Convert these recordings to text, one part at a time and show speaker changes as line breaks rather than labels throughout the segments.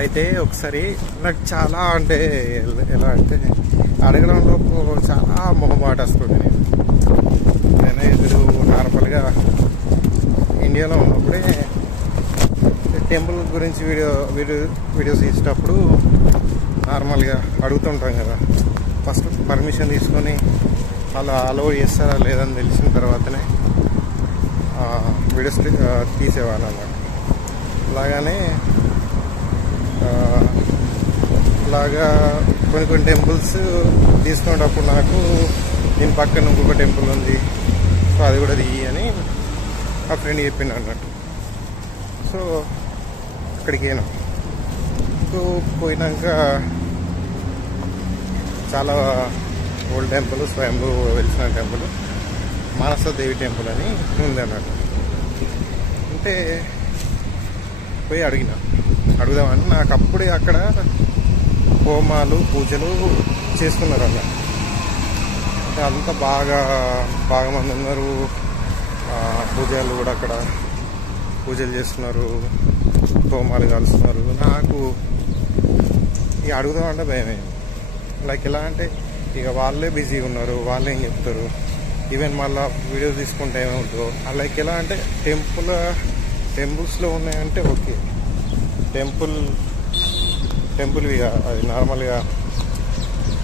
అయితే ఒకసారి నాకు చాలా అంటే ఎలా అంటే అడగడంలో చాలా మొహమాట వస్తుంది. నేను నేను ఇప్పుడు నార్మల్గా ఇండియాలో ఉన్నప్పుడే టెంపుల్ గురించి వీడియో వీడియో వీడియోస్ తీసేటప్పుడు నార్మల్గా అడుగుతుంటాం కదా. ఫస్ట్ పర్మిషన్ తీసుకొని వాళ్ళు అలౌ చేస్తారా లేదని తెలిసిన తర్వాతనే వీడియోస్ తీసేవాళ్ళు అన్నమాట అలాగానే అలాగా ఇలాగా కొన్ని కొన్ని టెంపుల్స్ తీసుకునేటప్పుడు నాకు దీని పక్కన ఇంకొక టెంపుల్ ఉంది. సో అది కూడా తీయి అని ఆ ఫ్రెండ్ చెప్పింది అన్నట్టు. సో అక్కడికి పోయినా. సో పోయినాక చాలా ఓల్డ్ టెంపుల్ స్వయంభూ వెలిసిన టెంపుల్ మానసదేవి టెంపుల్ అని ఉంది అన్నట్టు. అంటే పోయి అడిగిన. అడుగుదామని నాకు అప్పుడే అక్కడ హోమాలు పూజలు చేస్తున్నారు అన్న అంటే అంత బాగా బాగా మంది ఉన్నారు. పూజలు కూడా అక్కడ పూజలు చేస్తున్నారు హోమాలు కలుస్తున్నారు. నాకు ఇక అడుగుదామంటే భయమే. లైక్ ఎలా అంటే ఇక వాళ్ళే బిజీగా ఉన్నారు వాళ్ళే ఏం చెప్తారు. ఈవెన్ మళ్ళీ వీడియో తీసుకుంటే ఏమవుతుందో. లైక్ ఎలా అంటే టెంపుల్ టెంపుల్స్లో ఉన్నాయంటే ఓకే. టెంపుల్ టెంపుల్ ఇక అది నార్మల్గా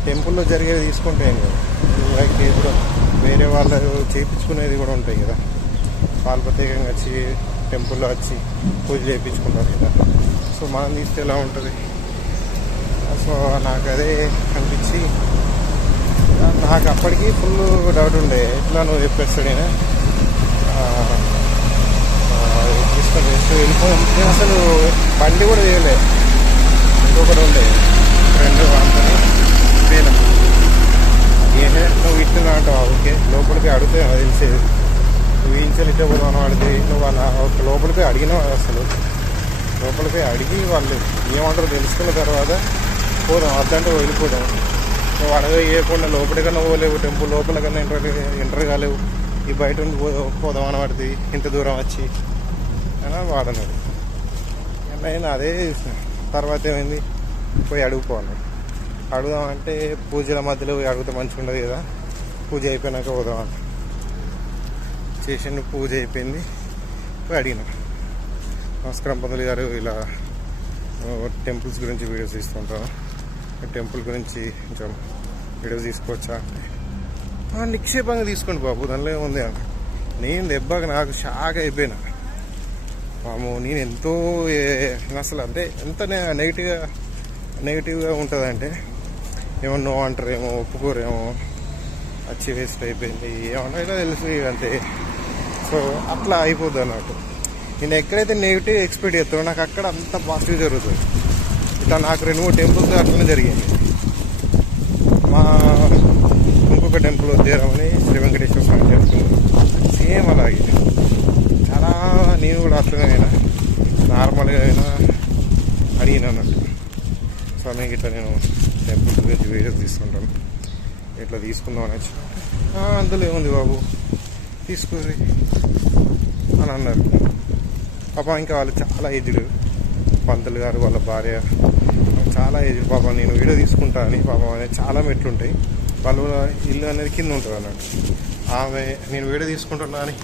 టెంపుల్లో జరిగేది తీసుకుంటే ఏం కదా. లైక్ ఇప్పుడు వేరే వాళ్ళు చేయించుకునేది కూడా ఉంటాయి కదా. వాళ్ళు ప్రత్యేకంగా వచ్చి టెంపుల్లో వచ్చి పూజ చేయించుకుంటారు కదా. సో మనం తీస్తే ఎలా ఉంటుంది? సో నాకు అదే అనిపించి నాకు అప్పటికి ఫుల్ డౌట్ ఉండే. ఎట్లా నువ్వు చెప్పేస్తాడైనా వెళ్ళిపోయాం అసలు బండి కూడా చేయలే ఇంకొకటి ఉండే. ఫ్రెండ్ అంతని పోయినా ఏమే నువ్వు ఇట్లా అంటావు? ఓకే లోపలికి అడిగితే తెలిసేది. నువ్వు ఇంచెలు ఇట్టే పోదాం అడిగి నువ్వు వాళ్ళ ఒక లోపలికి అడిగినావు అసలు. లోపలికి అడిగి వాళ్ళు ఏమంటారు తెలుసుకున్న తర్వాత పోదాం అర్థంటే వెళ్ళిపోదాం. నువ్వు అడగ వేయకుండా లోపలికన్నా పోలేవు టెంపుల్ లోపల కన్నా ఇంటర్ కాలేవు. ఈ బయట పోదాం పో పోదాం అని పడుతుంది ఇంత దూరం వచ్చి. అయినా వాడలేదు. నేను అదే చూసిన. తర్వాత ఏమైంది? పోయి అడుగుకోవాలి. అడుగుదామంటే పూజల మధ్యలో పోయి అడిగితే మంచిగా ఉండదు కదా. పూజ అయిపోయినాక పోదామని చేసిన పూజ అయిపోయింది. పోయి అడిగిన. నమస్కారం పంతులు గారు ఇలా టెంపుల్స్ గురించి వీడియోస్ తీసుకుంటాను టెంపుల్ గురించి కొంచెం వీడియోస్ తీసుకోవచ్చా అంటే నిక్షేపంగా తీసుకోండి బాబు దానిలో ఏముంది అని. నేను దెబ్బకి నాకు షాక్ అయిపోయినా. పాము నేను ఎంతో అసలు అంటే ఎంత నెగిటివ్గా నెగిటివ్గా ఉంటుందంటే ఏమో అంటారేమో ఒప్పుకోరేమో వచ్చి వేస్ట్ అయిపోయింది ఏమన్నా ఇలా తెలుసు ఇక అంతే. సో అట్లా అయిపోద్ది అన్నట్టు. నేను ఎక్కడైతే నెగిటివ్ ఎక్స్పెక్ట్ చేస్తానో నాకు అక్కడ అంత పాజిటివ్ జరుగుతుంది. ఇట్లా నాకు రెండు మూడు టెంపుల్స్ అట్లనే జరిగింది మా ఇంకొక టెంపుల్ ఉద్యోగమని శ్రీ వెంకటేశ్వర స్వామి చేస్తున్నారు సేమ్ అలాగే చాలా నేను కూడా అట్లనే అయినా నార్మల్గా అయినా అడిగిన అన్నట్టు సమయం ఇట్లా నేను టెంపుల్ గురించి వీడియోస్ తీసుకుంటాను. ఇట్లా తీసుకుందాం అని అందులో ఏముంది బాబు? తీసుకోరి అని అన్నారు. పాప ఇంకా వాళ్ళు చాలా ఏజ్డ్. పంతులు గారు వాళ్ళ భార్య చాలా ఏజ్డ్. పాపం నేను వీడియో తీసుకుంటా అని పాపం అనేది చాలా మెట్లు ఉంటాయి వాళ్ళు ఇల్లు అనేది కింద ఉంటుంది అన్నట్టు ఆమె నేను వీడియో తీసుకుంటున్నా అని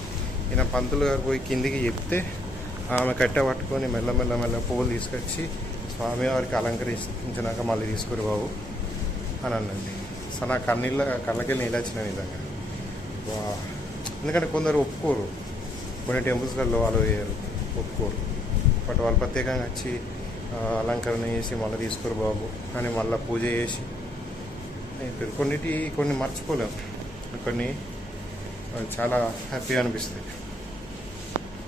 ఈయన పంతులు గారు పోయి కిందికి చెప్తే ఆమె కట్టె పట్టుకొని మెల్లమెల్ల మెల్ల పువ్వులు తీసుకొచ్చి స్వామివారికి అలంకరించినాక మళ్ళీ తీసుకురు బాబు అని అన్నది సో నా కన్నీళ్ళ కళ్ళకెళ్ళి నీళ్ళు వచ్చిన విధంగా వా. ఎందుకంటే కొందరు ఒప్పుకోరు. కొన్ని టెంపుల్స్లలో వాళ్ళు వేయరు ఒప్పుకోరు. బట్ వాళ్ళు ప్రత్యేకంగా వచ్చి అలంకరణ చేసి మళ్ళీ తీసుకురు బాబు అని మళ్ళీ పూజ చేసి. కొన్నిటి కొన్ని మర్చిపోలేము కొన్ని చాలా హ్యాపీగా అనిపిస్తుంది